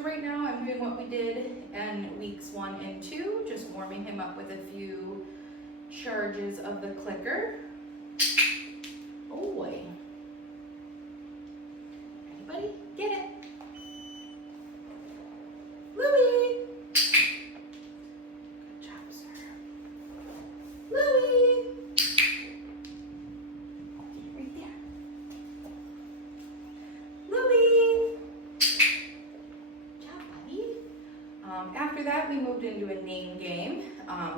So right now I'm doing what we did in weeks 1 and 2, just warming him up with a few charges of the clicker. Oh boy. Anybody? Get it. Louie. Good job, sir. Louie. Right there. Louie. Good job, buddy. After that, we moved into a name game.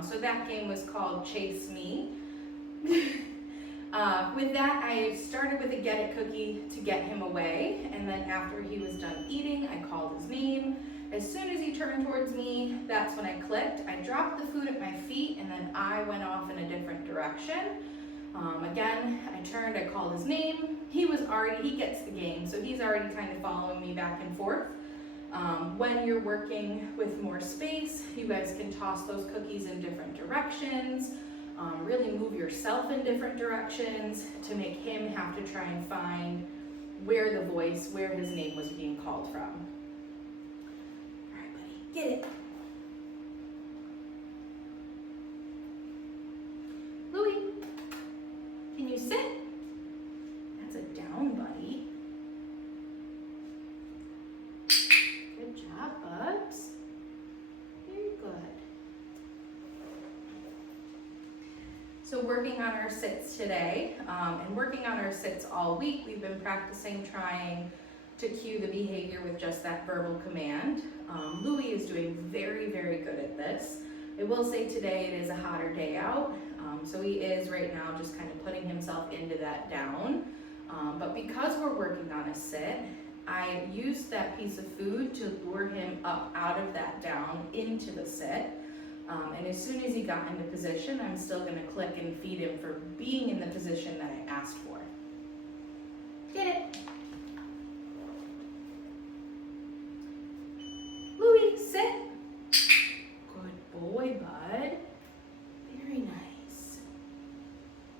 So that game was called Chase Me. With that, I started with a get it cookie to get him away, and then after he was done eating, I called his name. As soon as he turned towards me, that's when I clicked. I dropped the food at my feet, and then I went off in a different direction. Again, I turned, I called his name. He gets the game, so he's already kind of following me back and forth. When you're working with more space, you guys can toss those cookies in different directions. Really move yourself in different directions to make him have to try and find where his name was being called from. All right, buddy, get it. Louie, can you sit? That's a down, buddy. Good job, Bubs. Very good. So working on our sits today, and working on our sits all week, we've been practicing trying to cue the behavior with just that verbal command. Louie is doing very, very good at this. I will say today it is a hotter day out, so he is right now just kind of putting himself into that down. But because we're working on a sit, I used that piece of food to lure him up out of that down into the sit. And as soon as he got into position, I'm still going to click and feed him for being in the position that I asked for. Get it. Louie, sit. Good boy, bud. Very nice.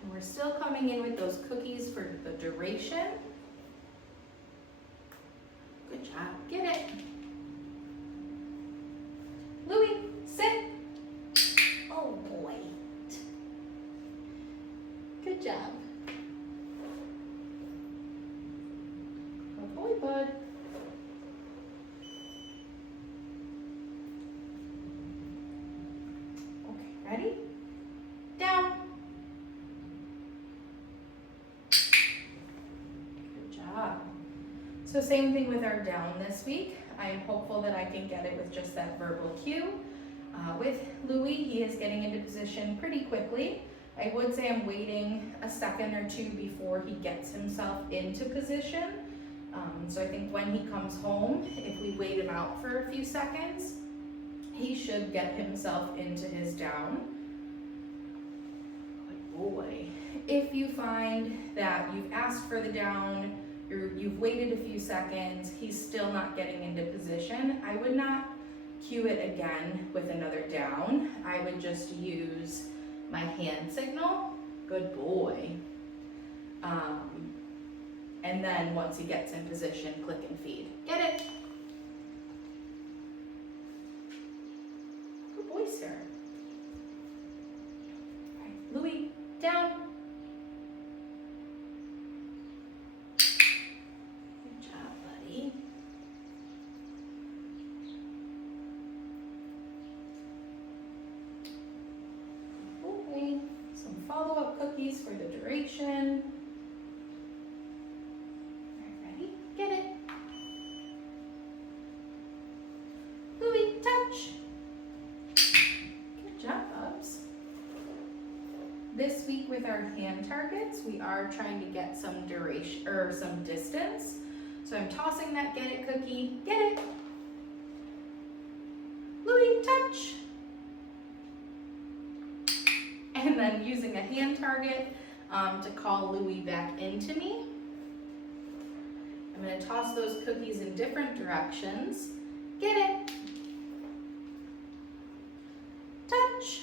And we're still coming in with those cookies for the duration. Good job. Get it. Louie, sit. Oh boy. Good job. Good boy, bud. Okay, ready? Down. Good job. So same thing with our down this week. I am hopeful that I can get it with just that verbal cue. With Louie, he is getting into position pretty quickly. I would say I'm waiting a second or two before he gets himself into position. So I think when he comes home, if we wait him out for a few seconds, he should get himself into his down. Good boy. If you find that you've asked for the down, you've waited a few seconds, he's still not getting into position, I would not cue it again with another down. I would just use my hand signal. Good boy. And then once he gets in position, click and feed. Get it? Good boy, sir. All right, Louie, down. Good job, buddy. Okay, some follow-up cookies for the duration. All right, ready? Get it. Louie, touch. Good job, Bubs. This week with our hand targets, we are trying to get some duration or some distance. So I'm tossing that get it cookie. Get it. Louie, touch. And then using a hand target to call Louie back into me. I'm going to toss those cookies in different directions. Get it. Touch.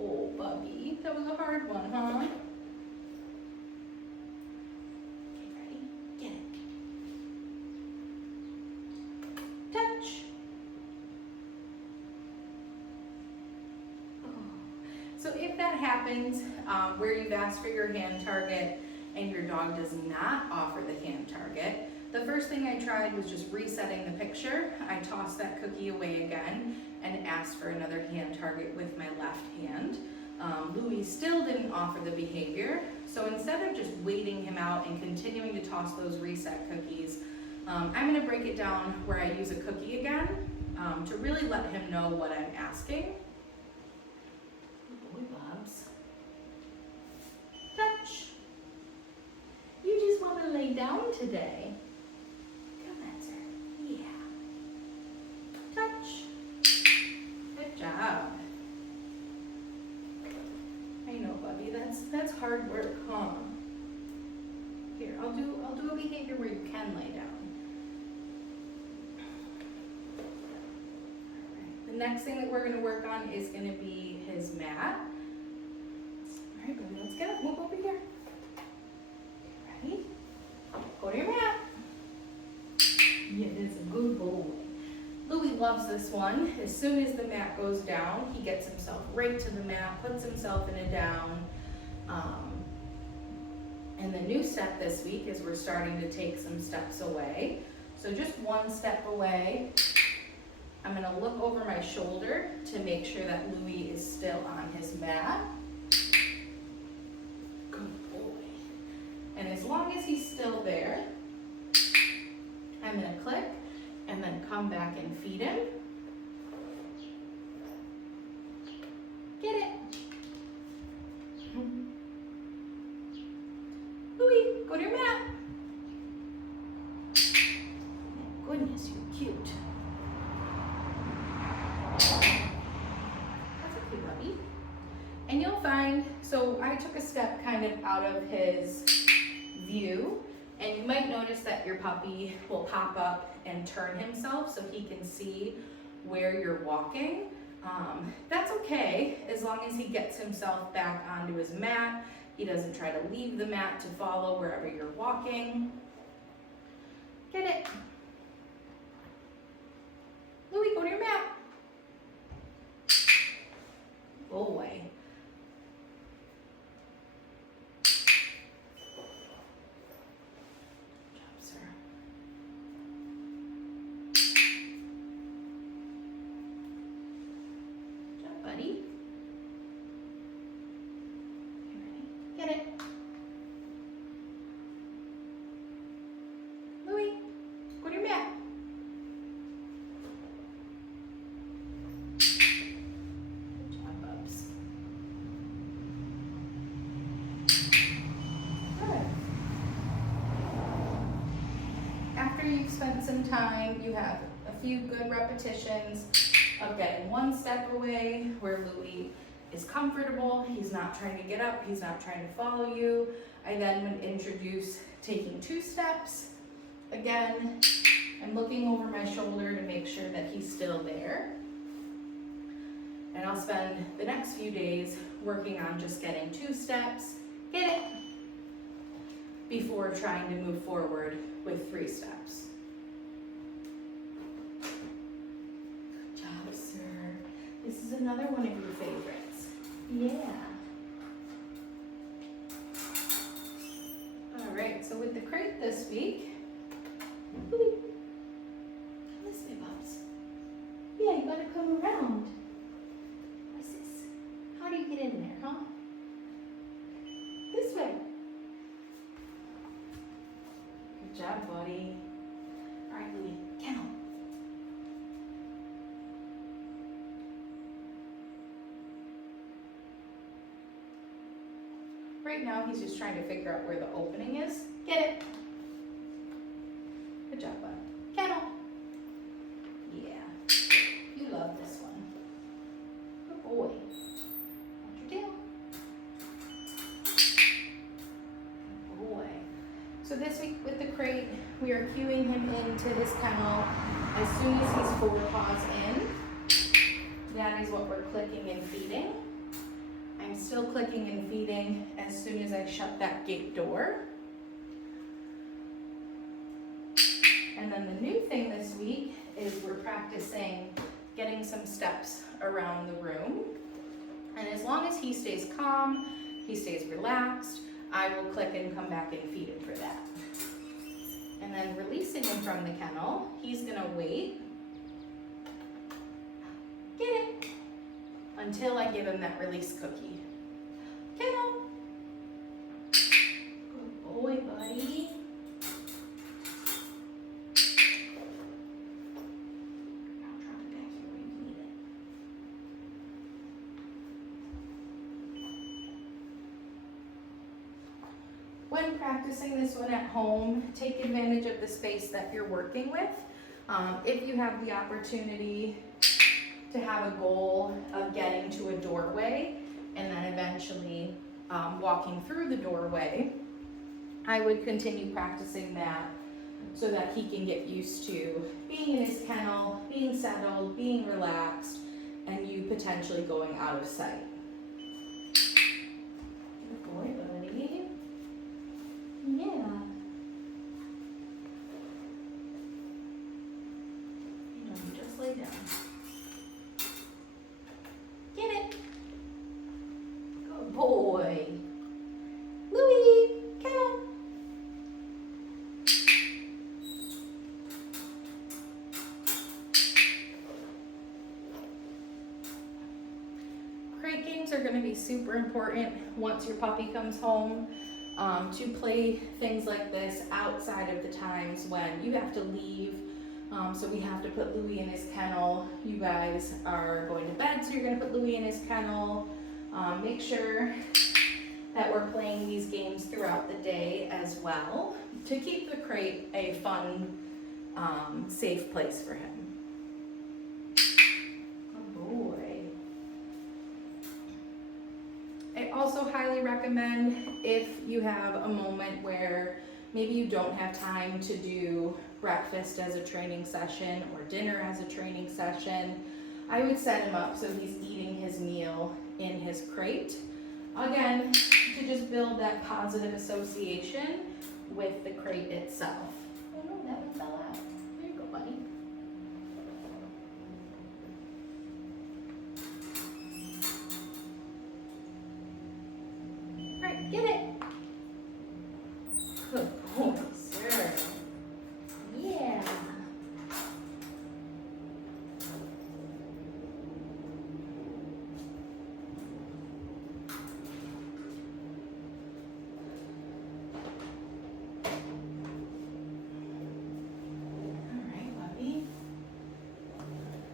Oh, Bubby, that was a hard one, huh? Okay, ready? Get it. So if that happens, where you've asked for your hand target and your dog does not offer the hand target, the first thing I tried was just resetting the picture. I tossed that cookie away again and asked for another hand target with my left hand. Louis still didn't offer the behavior, so instead of just waiting him out and continuing to toss those reset cookies, I'm going to break it down where I use a cookie again to really let him know what I'm asking. Good boy, Bobs. Touch. You just want to lay down today. Come on, sir. Yeah. Touch. Good job. I know, Bubby. That's hard work, huh? Here, I'll do a behavior where you can lay down. Alright. The next thing that we're going to work on is going to be his mat. Alright, Bubby, let's get up. Move over here. Ready? Go to your mat. Yeah, it's a good boy. Louis loves this one. As soon as the mat goes down, he gets himself right to the mat, puts himself in a down. And the new step this week is we're starting to take some steps away. So just one step away. I'm going to look over my shoulder to make sure that Louis is still on his mat. Good boy. And as long as he's still there, I'm going to click and then come back and feed him. Get it. Louis, go to your mat. Goodness, you're cute. That's okay, Bubby. And you'll find, so I took a step kind of out of his view, and you might notice that your puppy will pop up and turn himself so he can see where you're walking. That's okay, as long as he gets himself back onto his mat. He doesn't try to leave the mat to follow wherever you're walking. Get it. Louis, go to your mat. Boy. Good job, sir. Good job, buddy. Get it. Louis, go to your mat. Good job, Bubs. Good. After you've spent some time, you have a few good repetitions of getting one step away where Louis is comfortable, he's not trying to get up, he's not trying to follow you. I then would introduce taking 2 steps. Again, I'm looking over my shoulder to make sure that he's still there. And I'll spend the next few days working on just getting 2 steps, get it, before trying to move forward with 3 steps. Good job, sir. This is another one of your favorites. Yeah. All right, so with the crate this week, Louis, come this way, Bubs. Yeah, you gotta come around. What's this? How do you get in there, huh? This way. Good job, buddy. All right, Louis, kennel. Right now, he's just trying to figure out where the opening is. Get it. Good job, bud. Kennel. Yeah. You love this one. Good boy. Watch your tail. Good boy. So this week with the crate, we are cueing him into his kennel as soon as he's 4 paws in. That is what we're clicking and feeding. I'm still clicking and feeding as soon as I shut that gate door. And then the new thing this week is we're practicing getting some steps around the room. And as long as he stays calm, he stays relaxed, I will click and come back and feed him for that. And then releasing him from the kennel, he's gonna wait. Get it. Until I give him that release cookie. Kennel. Good boy, buddy. Now drop it back here where you need it. When practicing this one at home, take advantage of the space that you're working with. If you have the opportunity to have a goal of getting to a doorway and then eventually walking through the doorway, I would continue practicing that so that he can get used to being in his kennel, being settled, being relaxed, and you potentially going out of sight. Good boy, buddy. Yeah. You just lay down. Get it. Good boy. Louie, kennel. Crate games are going to be super important once your puppy comes home. To play things like this outside of the times when you have to leave. So we have to put Louie in his kennel. You guys are going to bed, so you're going to put Louie in his kennel. Make sure that we're playing these games throughout the day as well to keep the crate a fun, safe place for him. Good boy. I also highly recommend if you have a moment where maybe you don't have time to do breakfast as a training session or dinner as a training session, I would set him up so he's eating his meal in his crate. Again, to just build that positive association with the crate itself. Oh no, that one fell out. There you go, buddy. Right, get it. Good boy, sir. Yeah.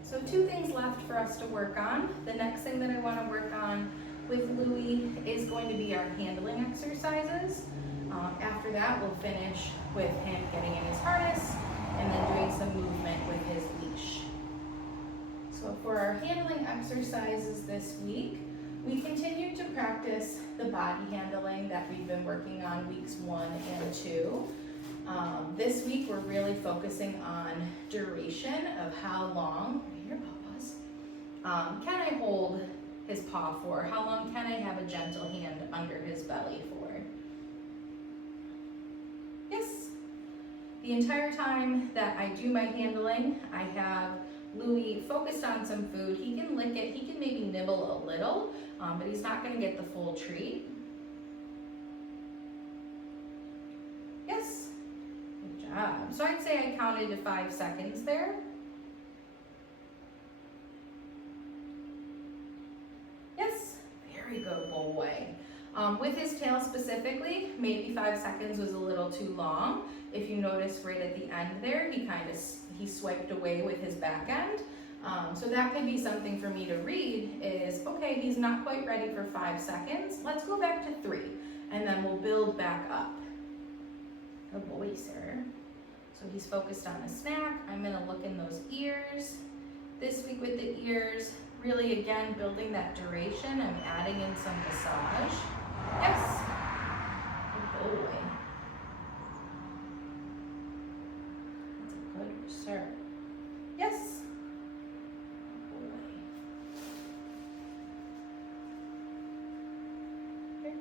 So 2 things left for us to work on. The next thing that I want to work on with Louie is going to be our handling exercises. After that, we'll finish with him getting in his harness and then doing some movement with his leash. So for our handling exercises this week, we continue to practice the body handling that we've been working on weeks 1 and 2. This week we're really focusing on duration of how long, here papas, can I hold his paw for? How long can I have a gentle hand under his belly for? Yes. The entire time that I do my handling, I have Louie focused on some food. He can lick it, he can maybe nibble a little, but he's not gonna get the full treat. Yes. Good job. So I'd say I counted to 5 seconds there. Yes, very good boy. With his tail specifically, maybe 5 seconds was a little too long. If you notice right at the end there, he swiped away with his back end. So that could be something for me to read is, okay, he's not quite ready for 5 seconds. Let's go back to 3, and then we'll build back up. Good boy, sir. So he's focused on a snack. I'm gonna look in those ears. This week with the ears, really again, building that duration. I'm adding in some massage. Yes. Good boy. That's a good sir. Yes. Good boy. Okay.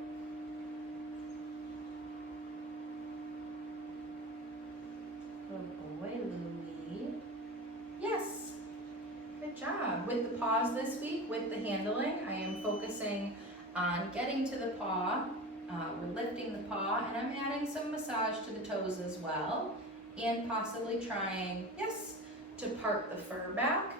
Good boy, Louie. Yes. Good job. With the paws this week, with the handling, I am focusing on getting to the paw. We're lifting the paw, and I'm adding some massage to the toes as well, and possibly trying, yes, to part the fur back.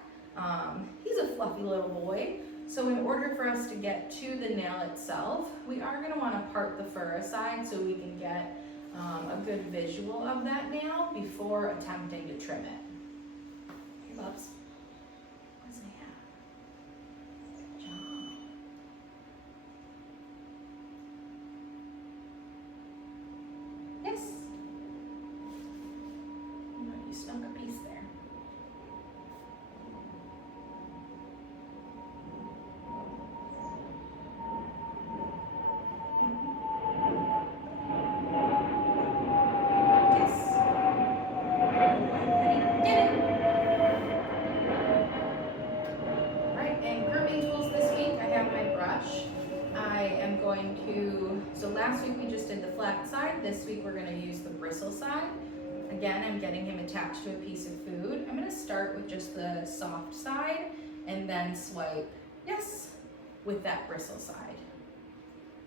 He's a fluffy little boy, so in order for us to get to the nail itself, we are going to want to part the fur aside so we can get a good visual of that nail before attempting to trim it. Hey, Bubs. What's that? Good job. Yes. Oh, you snuck a piece there. So last week we just did the flat side. This week we're going to use the bristle side. Again, I'm getting him attached to a piece of food. I'm going to start with just the soft side and then swipe, yes, with that bristle side.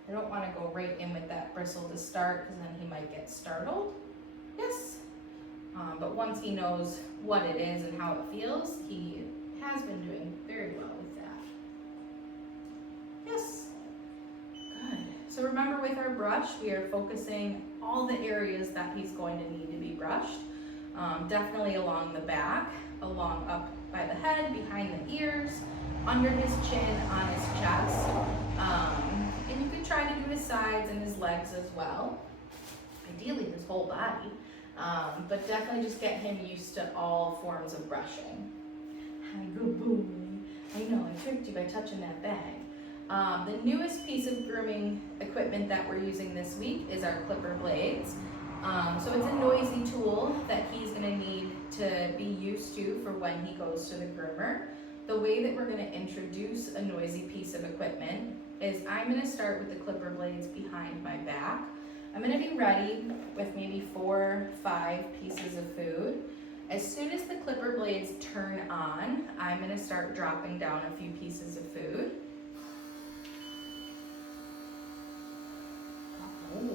I don't want to go right in with that bristle to start because then he might get startled. Yes. But once he knows what it is and how it feels, he has been doing very well with that. Yes. So remember, with our brush, we are focusing all the areas that he's going to need to be brushed. Definitely along the back, along up by the head, behind the ears, under his chin, on his chest. And you could try to do his sides and his legs as well. Ideally his whole body. But definitely just get him used to all forms of brushing. Hi, good boy. I know, I tricked you by touching that bag. The newest piece of grooming equipment that we're using this week is our clipper blades. So it's a noisy tool that he's going to need to be used to for when he goes to the groomer. The way that we're going to introduce a noisy piece of equipment is I'm going to start with the clipper blades behind my back. I'm going to be ready with maybe 4 or 5 pieces of food. As soon as the clipper blades turn on, I'm going to start dropping down a few pieces of food.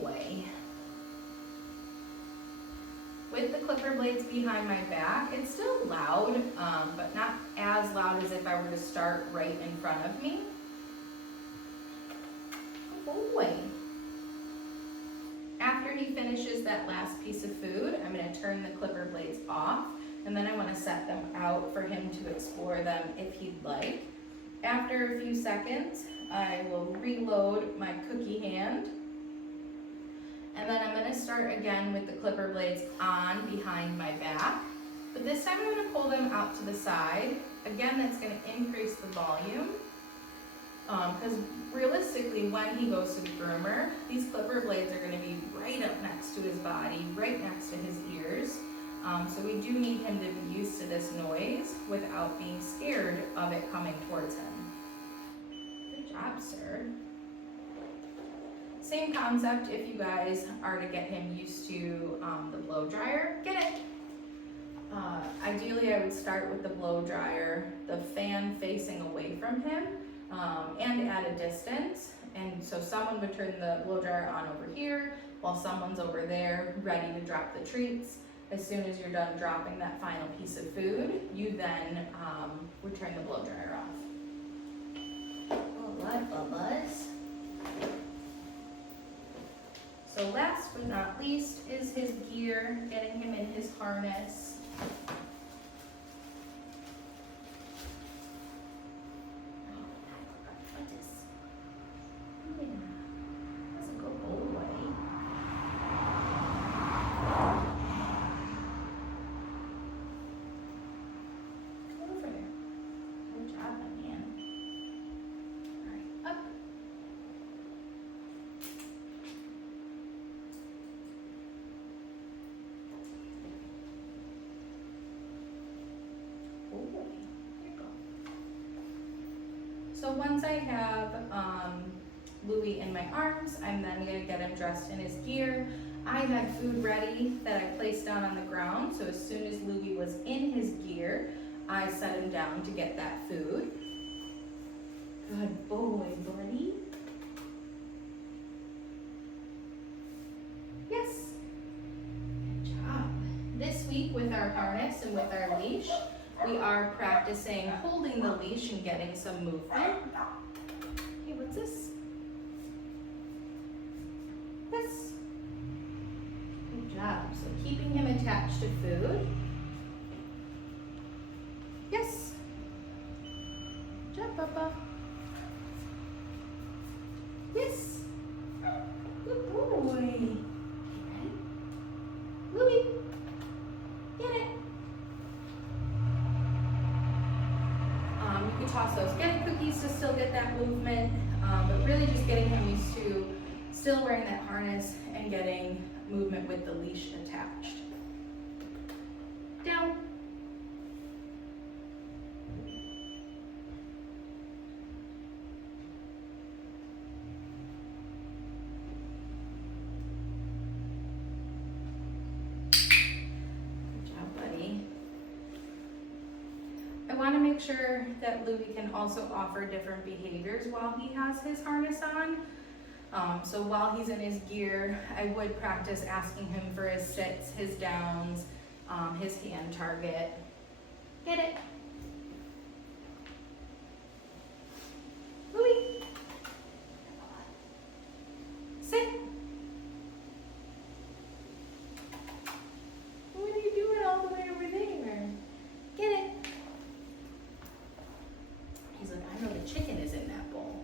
Boy. With the clipper blades behind my back, it's still loud, but not as loud as if I were to start right in front of me. Oh boy. After he finishes that last piece of food, I'm going to turn the clipper blades off, and then I want to set them out for him to explore them if he'd like. After a few seconds, I will reload my cookie hand. And then I'm going to start again with the clipper blades on behind my back. But this time I'm going to pull them out to the side. Again, that's going to increase the volume. Because realistically, when he goes to the groomer, these clipper blades are going to be right up next to his body, right next to his ears. So we do need him to be used to this noise without being scared of it coming towards him. Good job, sir. Same concept if you guys are to get him used to the blow dryer. Get it! Ideally, I would start with the blow dryer, the fan facing away from him, and at a distance. And so someone would turn the blow dryer on over here, while someone's over there ready to drop the treats. As soon as you're done dropping that final piece of food, you then would turn the blow dryer off. All right, Bubba's. So last but not least is his gear, getting him in his harness. That's a good boy. Come over there. Good job, my man. All right, up. So once I have Louie in my arms, I'm then going to get him dressed in his gear. I had food ready that I placed down on the ground, so as soon as Louie was in his gear, I set him down to get that food. Good boy, buddy. Yes. Good job. This week with our harness and with our leash, we are practicing holding the leash and getting some movement. Hey, what's this? This. Good job. So keeping him attached to food. Yes. Good job, Papa. Yes. Good boy. Okay, ready? Louie, get it. You can toss those get it cookies to still get that movement, but really just getting him used to still wearing that harness and getting movement with the leash attached. Down. I want to make sure that Louie can also offer different behaviors while he has his harness on. So while he's in his gear, I would practice asking him for his sits, his downs, his hand target. Get it. Louie. Sit. What are you doing all the way over there? Get it. He's like, I know the chicken is in that bowl.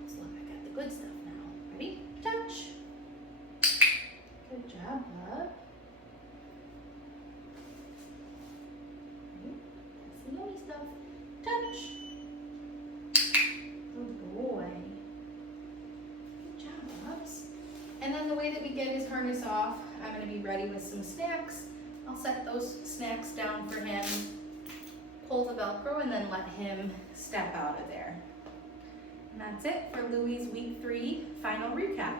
Let's look, I got the good stuff now. Ready? Touch. Good job, bub. Ready? That's the yummy stuff. Touch. Good boy. Good job, bubs. And then the way that we get his harness off, I'm going to be ready with some snacks. I'll set those snacks down for him. Pull the Velcro and then let him step out of there. And that's it for Louie's week 3 final recap.